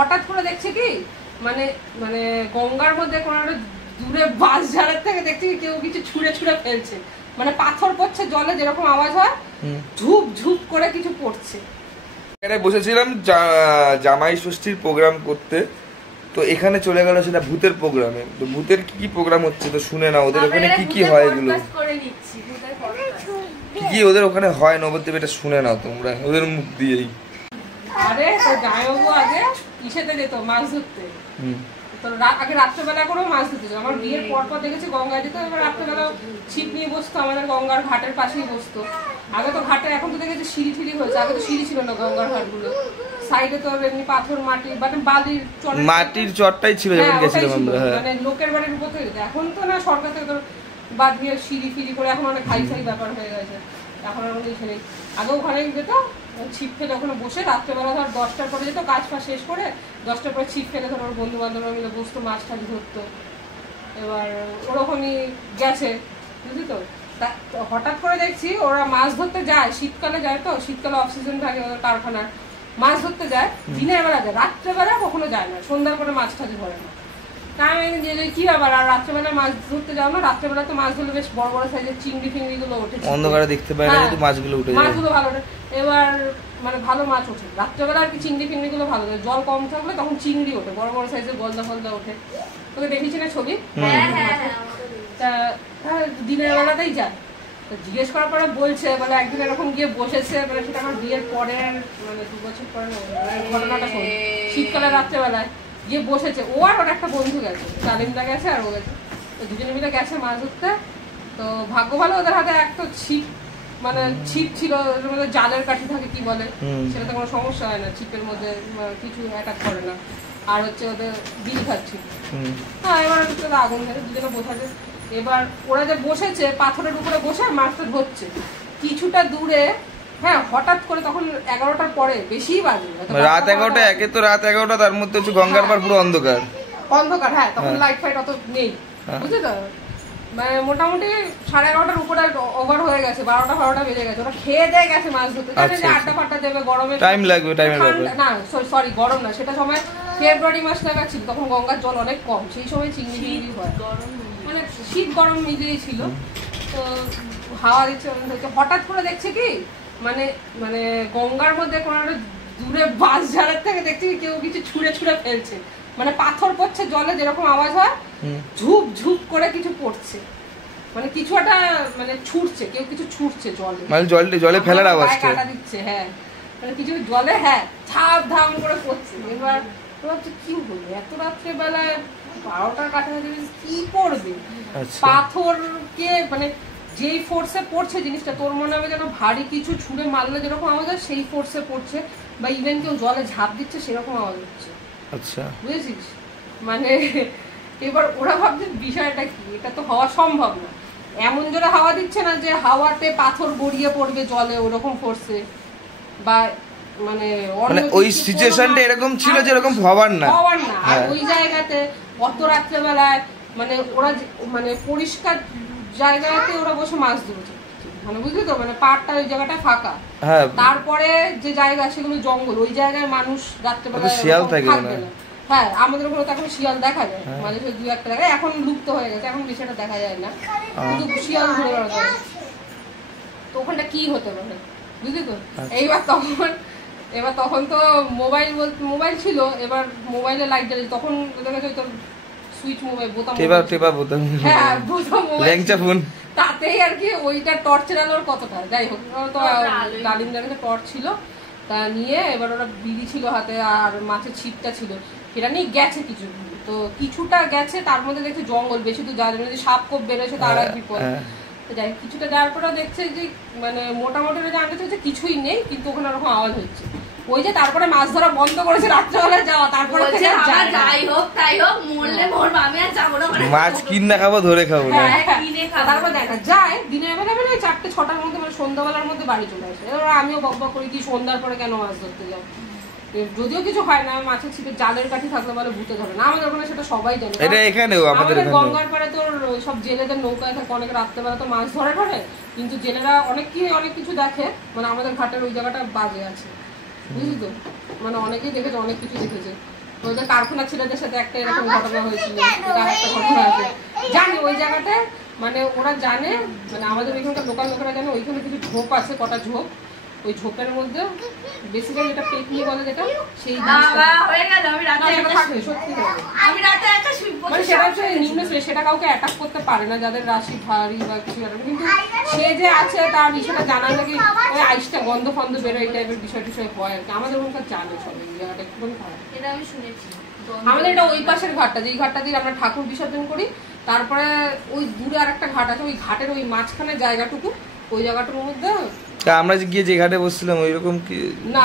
হঠাৎ করে দেখছে কি মানে মানে গঙ্গার মধ্যে কোনো একটা দূরে বাস ঝাড়ের থেকে দেখছি কেউ কিছু ছুঁড়ে ছুঁড়ে ফেলছে, মানে পাথর পড়ছে জলে যেরকম আওয়াজ হয় ঝুপ ঝুপ করে কিছু পড়ছে। এখানে বসেছিলাম জামাই ষষ্ঠীর প্রোগ্রাম করতে, তো এখানে চলে গেল সেটা ভূতের প্রোগ্রামে। তো ভূতের কি কি প্রোগ্রাম হচ্ছে তো শুনে না, ওদের ওখানে কি কি হয় এগুলো, কি কি ওদের ওখানে হয় নবদ্বীপে, এটা শুনে নাও তোমরা ওদের মুখ দিয়েই। আরে তো জামাইবাবু আগে ইসেতে যেত মাছ ধরতে, তো আগে রাত্রেবেলা করেও মাছ ধরতে যেত। আমার বিয়ের পর পর দেখেছি গঙ্গায় যেত, এবার রাত্রেবেলা ছিপ নিয়ে বসতো, আমাদের গঙ্গার ঘাটের পাশেই বসতো। আগে তো ঘাটে, এখন তো দেখেছি সিঁড়ি ঠিড়ি হয়েছে, আগে তো সিঁড়ি ছিল না গঙ্গার ঘাটগুলো, সাইডে তো এমনি পাথর মাটি মানে বালির মাটির চটটাই ছিল যখন গেছিলাম আমরা, মানে লোকের বাড়ির উপর থেকে। এখন তো না সরকার থেকে তো বাদ দিয়ে সিঁড়ি ফিরি করে এখন অনেক হাই ফাই ব্যাপার হয়ে গেছে, এখন আর ওই ছেলে আগে ওখানে যেত ছিপ ফেলে ওখানে বসে রাত্রেবেলা ধর 10টার পরে যেত, কাজ ফাজ শেষ করে 10টার পরে ছিপ ফেলে ধর ওর বন্ধু বান্ধবরা মিলে বসতো, মাছ টাছ ধরতো। এবার ওরকমই গেছে বুঝলি তো। হঠাৎ করে দেখছি ওরা মাছ ধরতে যায়, শীতকালে যায়, তো শীতকালে অফ সিজন থাকে ওদের কারখানার, মাছ ধরতে যায় দিনের বেলা যায়, রাত্রেবেলা কখনো যায় না, সন্ধ্যার করে মাছ টাছ ধরে না। তাই আমি কি ব্যাপার, আর রাত্রেবেলা মাছ ধরতে যাও না? রাত্রেবেলা তো মাছ ধরলে বেশ বড় বড় সাইজের চিংড়ি ফিংড়ি গুলো ওঠে, অন্ধকারে দেখতে পাই না কিন্তু মাছগুলো উঠে যায়, মাছগুলো ভালো ওঠে। এবার মানে ভালো মাছ ওঠে রাত্রেবেলা, আর কি চিংড়ি ফিংড়ি গুলো ভালো ওঠে, জল কম থাকলে তখন চিংড়ি ওঠে, বড় বড় সাইজের গলদা ফলদা ওঠে। তোকে দেখেছি না ছবি? তা দিনের বেলাতেই যায়। জিজ্ঞেস করার পরে বলছে বলে একদিন এরকম গিয়ে বসেছে, মানে সেটা আমার বিয়ের পরের মানে 2 বছর পরে ঘটনাটা শোন, শীতকালে রাত্রেবেলায় গিয়ে বসেছে, ও আর ওর একটা বন্ধু গেছে, কালিমদা গেছে আর ও গেছে, তো দুজনে মিলে গেছে মাছ ধরতে। তো ভাগ্য ভালো ওদের হাতে একটা ছিপ, মানে ছিপ ছিল, ওর মধ্যে জালের কাঠি থাকে কি বলে, সেটাতে কোনো সমস্যা হয় না, ছিপের মধ্যে কিছু অ্যাটাক করে না। আর হচ্ছে ওদের বিল খাচ্ছিল, হ্যাঁ এবার আগুন খেতে দুজনে বসাছে। এবার ওরা যে বসেছে পাথরের উপরে বসে মাছটা ধরছে, কিছুটা দূরে হ্যাঁ হঠাৎ করে তখন 11টার পরে বেশি বাজে, রাত 11টা, একে তো রাত 11টা, তার মধ্যে হচ্ছে গঙ্গার পাড় পুরো অন্ধকার অন্ধকার, হ্যাঁ তখন লাইট ফাইট অত নেই বুঝলি তো, মানে মোটামুটি 11:30টার উপরে ওভার হয়ে গেছে, 12টা বেজে গেছে। ওরা খেয়ে দিয়ে গেছে মাছ ধরতে, আড্ডা ফাড্ডা দেবে, গরমে টাইম লাগবে, না সরি গরম না, সেটা সময় ফেব্রুয়ারি মাস নাগাদ ছিল, তখন গঙ্গার জল অনেক কম, সেই সময় চিংড়ি ফিংড়ি হয়, মানে শীত গরম মিলিয়েই ছিল। তো হাওয়া দিচ্ছে, হঠাৎ করে দেখছে কি মানে মানে গঙ্গার মধ্যে কোনো একটা দূরে বাস ঝাড়ের থেকে দেখছি কেউ কিছু ছুঁড়ে ছুঁড়ে ফেলছে, মানে পাথর পড়ছে জলে যেরকম আওয়াজ হয় ঝুপ ঝুপ করে কিছু পড়ছে, মানে কিছু একটা মানে ছুটছে, কেউ কিছু ছুটছে জলে, মানে জলে ফেলার আওয়াজটা কাটা দিচ্ছে, হ্যাঁ মানে কিছু জলে হ্যাঁ ঝাপ ধাম করে পড়ছে। এবার ভাবছি কি হলো এত রাত্রে বেলায় 12টার কাছাকাছি কি করবে, পাথরকে মানে যেই ফোর্সে পড়ছে জিনিসটা, তোর মনে হবে যেন ভারী কিছু ছুঁড়ে মারলে যেরকম আওয়াজ হয় সেই ফোর্সে পড়ছে, বা ইভেন কেউ জলে ঝাঁপ দিচ্ছে সেরকম আওয়াজ হচ্ছে। আচ্ছা বুঝেছিস, মানে এবার ওরা ভাবছে বিষয়টা কি, এটা তো হওয়া সম্ভব না, এমন জোরে হাওয়া দিচ্ছে না যে হাওয়াতে পাথর গড়িয়ে পড়বে জলে ওরকম ফোর্সে, বা মানে ওই সিচুয়েশনটা এরকম ছিল যে এরকম হওয়ার না, আর ওই জায়গাতে অত রাত্রে বেলায় মানে ওরা মানে পরিষ্কার জায়গাতে ওরা বসে মাছ ধরছে, মানে বুঝলি তো, মানে পাড়টা ওই জায়গাটা ফাঁকা, তারপরে যে জায়গা সেগুলো জঙ্গল, ওই জায়গায় মানুষ রাত্রেবেলায় শিয়াল থাকবে না। হ্যাঁ আমাদের ওখানে তো এখন শিয়াল দেখা যায়, মাঝে মাঝে 2-1টা দেখা, এখন লুপ্ত হয়ে গেছে, এখন বেশি একটা দেখা যায় না, কিন্তু শিয়াল ঘুরে বেড়াতে হয়। তো ওখানটা কি হতে পারে বুঝলি তো। এবার তখন তো মোবাইল ছিল, এবার মোবাইলে লাইট জ্বালিয়ে, তখন দেখা যায় তোর সুইচ মোবাইল বোতাম, হ্যাঁ বোতাম মোবাইল, তাতেই আর কি ওইটা টর্চের আলোর কতটা, যাই হোক তো ডালিমদার কাছে টর্চ ছিল, তা নিয়ে এবার ওরা বিড়ি ছিল হাতে আর মাছের ছিপটা ছিল, সেটা নিয়ে গেছে কিছু, তো কিছুটা গেছে, তার মধ্যে দেখছে জঙ্গল, বেশি দূর যাওয়ার জন্য সাপ কোপ বেরোছে তার আর বিপদ, যাই কিছুটা যাওয়ার পরে দেখছে যে মানে মোটামুটি জানতে চাইছে কিছুই নেই, কিন্তু ওখানে ওরকম আওয়াজ হচ্ছে, ওই যে তারপরে মাছ ধরা বন্ধ করেছে রাত্রেবেলা যাওয়া, তারপরে যাই হোক তাই হোক মরলে মরবো, আমি আর যাবো না, মাছ কিনে খাবো ধরে খাবো না, তারপর দেখা যায় দিনের বেলা বেলা 4-6টার মধ্যে মানে সন্ধ্যাবেলার মধ্যে বাড়ি চলে আসে। এবার আমিও বকবক করি কি সন্ধ্যার পরে কেন মাছ ধরতে যাও, যদিও কিছু হয় না, মাছের ছিপে জালের কাঠি থাকলে বলে ভূতে ধরে না, আমাদের ওখানে সেটা সবাই জানে, এটা এখানেও আমাদের গঙ্গার পাড়ে তোর সব জেলেদের নৌকায় থাকে, অনেক রাত্রেবেলা তো মাছ ধরে, কিন্তু জেলেরা অনেক কিছু দেখে, মানে আমাদের ঘাটের ওই জায়গাটা বাজে আছে বুঝলি তো, মানে অনেকেই দেখেছে, অনেক কিছু দেখেছে। ওদের কারখানা ছেলেদের সাথে একটা এরকম ঘটনা হয়েছিল, এটা একটা ঘটনা আছে। জানি ওই জায়গাটায় মানে ওরা জানে, মানে আমাদের ওইখানকার লোকাল লোকেরা জানে ওইখানে কিছু ঝোপ আছে, কটা ঝোপ, ওই ঝোপের মধ্যে বেসিক্যালি এটা পেটনি বলে যেটা, সেই বাবা হয়ে গেল। আমি রাতে সেটা থাকবে সত্যি থাকে। আমি রাতে একটা শুই মানে সেটা হচ্ছে নিম্ন শ্রেণী, সেটা কাউকে অ্যাটাক করতে পারে না যাদের রাশি ভারী বা কিছু একটা, কিন্তু সে যে আছে তার বিষয়টা জানা নাকি ওই আইসটা গন্ধ ফন্ধ বেরোয়, এই টাইপের বিষয় টিষয় হয় আর কি। আমাদের ওখানকার জানে সবাই, এই জায়গাটা একটুখানি খারাপ। এটা আমি শুনেছি। আমাদের এটা ওই পাশের ঘাটটা, যেই ঘাটটা দিয়ে আমরা ঠাকুর বিসর্জন করি, তারপরে ওই দূরে আর একটা ঘাট আছে, ওই ঘাটের ওই মাঝখানে জায়গাটুকু, ওই জায়গাটার মধ্যে তা আমরা যে গিয়ে যে ঘাটে বসছিলাম ওই রকম কি না